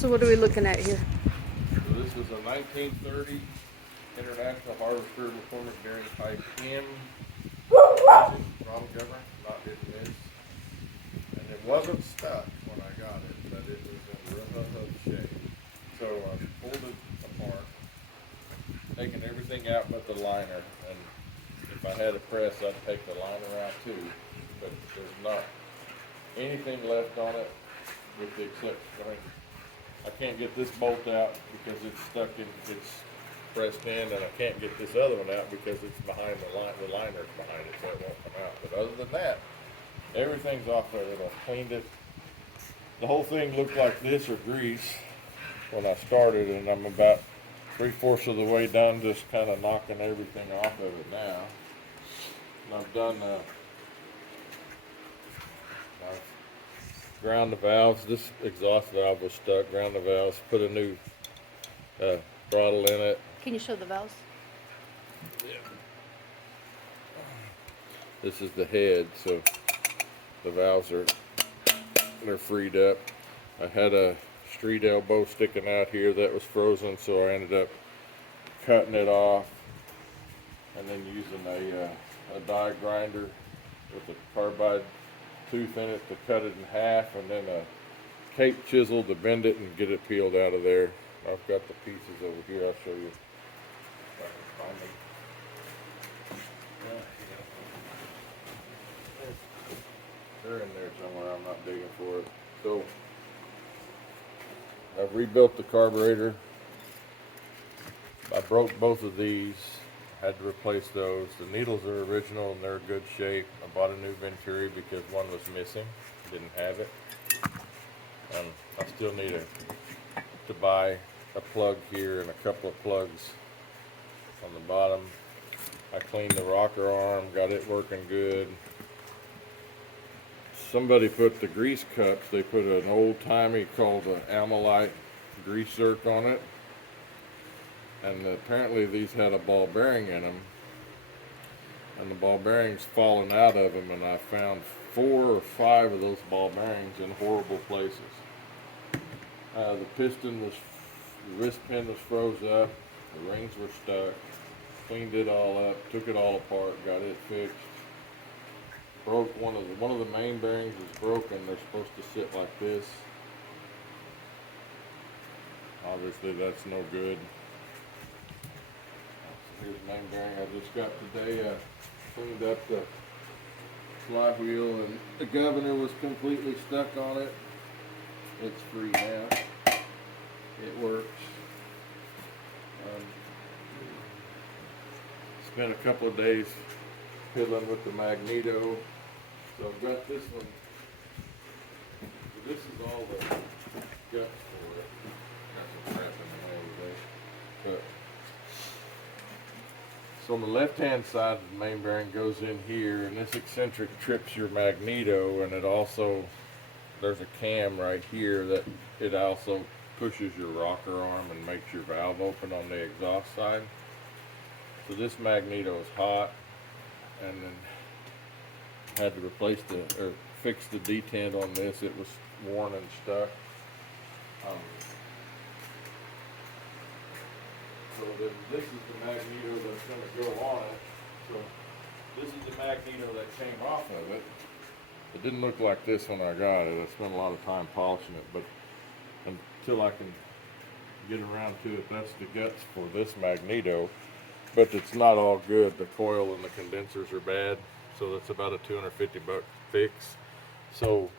So what are we looking at here? So this was a 1930 International Harvester McCormick Deering Type M engine, throttle governor, not hitting this. And it wasn't stuck when I got it, but it was in rough shape. So I pulled it apart, taking everything out but the liner. And if I had a press, I'd take the liner out too. But there's not anything left on it with the exception, I can't get this bolt out because it's stuck in, it's pressed in, and I can't get this other one out because it's behind the liner's behind it, so it won't come out. But other than that, everything's off there. It'll cleaned it. The whole thing looked like this or grease when I started, and I'm about 3/4 of the way done, just kind of knocking everything off of it now. And I've done, I've ground the valves. This exhaust valve was stuck. Ground the valves. Put a new throttle in it. Can you show the valves? Yeah. This is the head, so the valves they're freed up. I had a street elbow sticking out here that was frozen, so I ended up cutting it off and then using a die grinder with a carbide tooth in it to cut it in half, and then a cape chisel to bend it and get it peeled out of there. I've got the pieces over here. I'll show you if I can find them. They're in there somewhere. I'm not digging for it. So I've rebuilt the carburetor. I broke both of these. Had to replace those. The needles are original and they're in good shape. I bought a new Venturi because one was missing. Didn't have it. I still need to buy a plug here and a couple of plugs on the bottom. I cleaned the rocker arm, got it working good. Somebody put the grease cups, they put an old-timey called an Amelite grease zerk on it. And apparently these had a ball bearing in them. And the ball bearings fallen out of them, and I found 4 or 5 of those ball bearings in horrible places. The piston was, the wrist pin was froze up, the rings were stuck, cleaned it all up, took it all apart, got it fixed. Broke one of the main bearings is broken. They're supposed to sit like this. Obviously that's no good. Here's the main bearing I just got today. Cleaned up the flywheel, and the governor was completely stuck on it. It's free now. It works. Spent a couple of days fiddling with the magneto. So I've got this one. This is all the guts for it. Got some crap in the way today. But so on the left-hand side, the main bearing goes in here, and this eccentric trips your magneto, and it also, there's a cam right here that it also pushes your rocker arm and makes your valve open on the exhaust side. So this magneto is hot, and then had to replace or fix the detent on this. It was worn and stuck. So this is the magneto that's going to go on it. So this is the magneto that came off of it. It didn't look like this when I got it. I spent a lot of time polishing it, but until I can get around to it, that's the guts for this magneto. But it's not all good. The coil and the condensers are bad, so that's about a $250 fix. So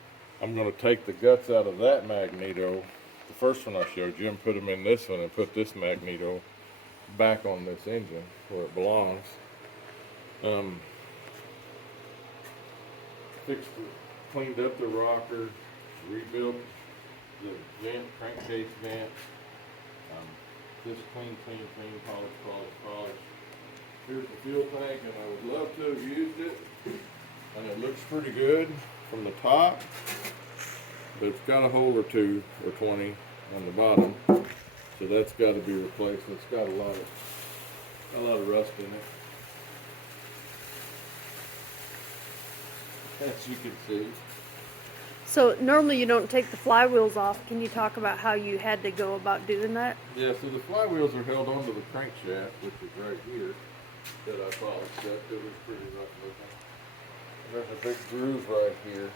I'm going to take the guts out of that magneto, the first one I showed you, and put them in this one, and put this magneto back on this engine where it belongs. Cleaned up the rocker, rebuilt the vent, crankcase vent. Just clean, polish. Here's the fuel tank, and I would love to have used it. And it looks pretty good from the top, but it's got a hole or 2 or 20 on the bottom, so that's got to be replaced. It's got a lot of rust in it, as you can see. So normally you don't take the flywheels off. Can you talk about how you had to go about doing that? Yeah, so the flywheels are held onto the crankshaft, which is right here, that I polished up. It was pretty rough looking. There's a big groove right here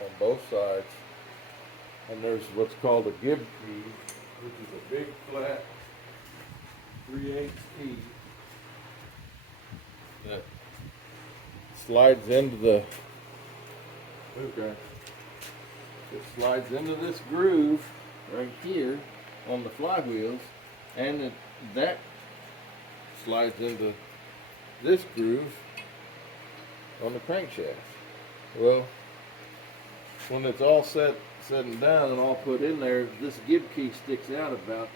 on both sides. And there's what's called a gib key, which is a big flat 3/8 key that slides into the, okay, it slides into this groove right here on the flywheels, and that slides into this groove on the crankshaft. Well, when it's all said and done and all put in there, this gib key sticks out about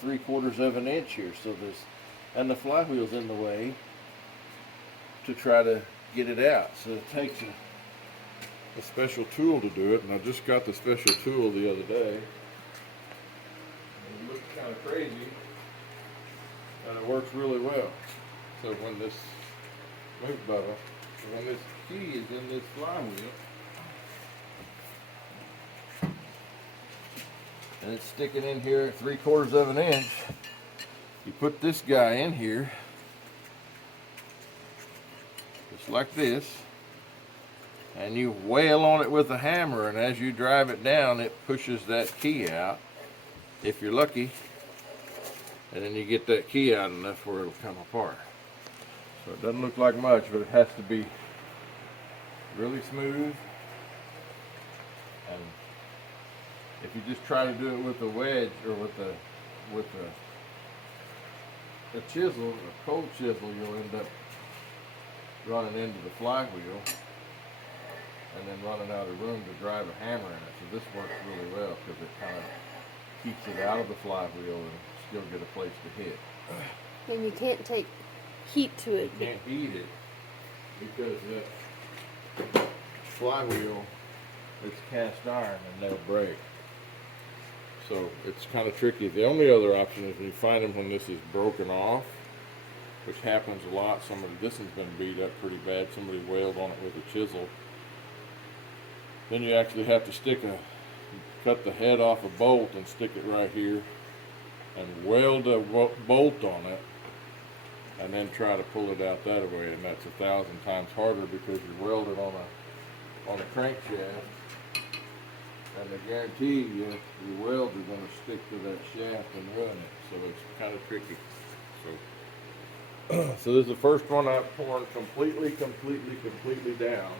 3/4 of an inch here. So this, and the flywheel's in the way to try to get it out. So it takes a special tool to do it, and I just got the special tool the other day. And it looks kind of crazy, and it works really well. So when this, move Bubba, when this key is in this flywheel, and it's sticking in here at 3/4 of an inch, you put this guy in here, just like this, and you wail on it with a hammer, and as you drive it down, it pushes that key out, if you're lucky, and then you get that key out enough where it'll come apart. So it doesn't look like much, but it has to be really smooth. And if you just try to do it with a wedge or with a chisel, a cold chisel, you'll end up running into the flywheel and then running out of room to drive a hammer in it. So this works really well because it kind of keeps it out of the flywheel and still get a place to hit. And you can't take heat to it. You can't heat it because that flywheel is cast iron and they'll break. So it's kind of tricky. The only other option is when you find them when this is broken off, which happens a lot. This one's been beat up pretty bad. Somebody wailed on it with a chisel. Then you actually have to cut the head off a bolt and stick it right here and weld a bolt on it and then try to pull it out that way, and that's 1,000 times harder because you're welded on a crankshaft, and I guarantee you your welds are going to stick to that shaft and run it, so it's kind of tricky. So this is the first one I've torn completely down.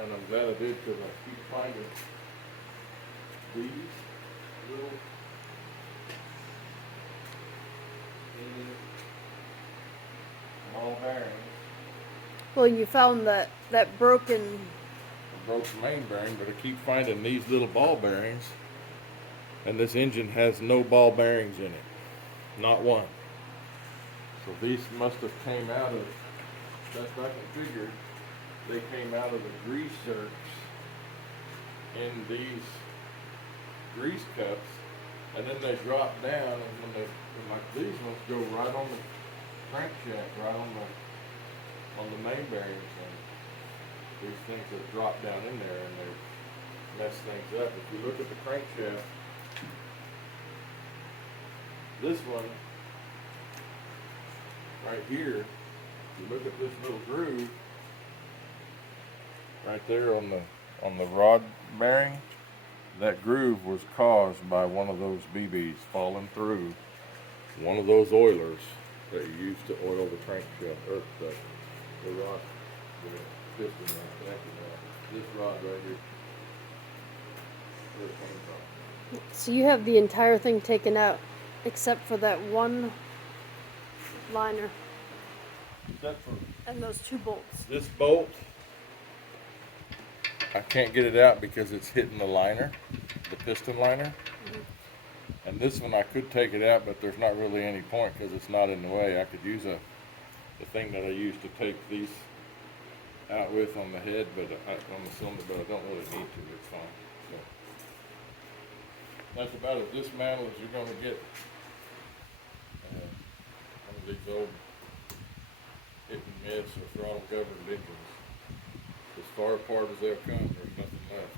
And I'm glad I did because I keep finding these little ball bearings. Well, you found that broken. I broke the main bearing, but I keep finding these little ball bearings, and this engine has no ball bearings in it, not one. So these must have came out of, best I can figure, they came out of the grease zerks in these grease cups, and then they drop down, and when like these ones go right on the crankshaft, right on the main bearings, and these things have dropped down in there and they mess things up. If you look at the crankshaft, this one right here, if you look at this little groove right there on the rod bearing, that groove was caused by one of those BBs falling through one of those oilers that you use to oil the crankshaft, or the rod, the piston rod, this rod right here. Where it came from. So you have the entire thing taken out, except for that one liner Except for and those two bolts. this bolt, I can't get it out because it's hitting the liner, the piston liner. And this one I could take it out, but there's not really any point because it's not in the way. I could use the thing that I use to take these out with on the head, but on the cylinder, but I don't really need to. It's fine. So that's about as dismantled as you're going to get one of these old hit and miss or throttle governed engines. far apart as they'll come, there's nothing left.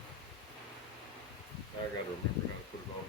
Now I gotta remember how to put it all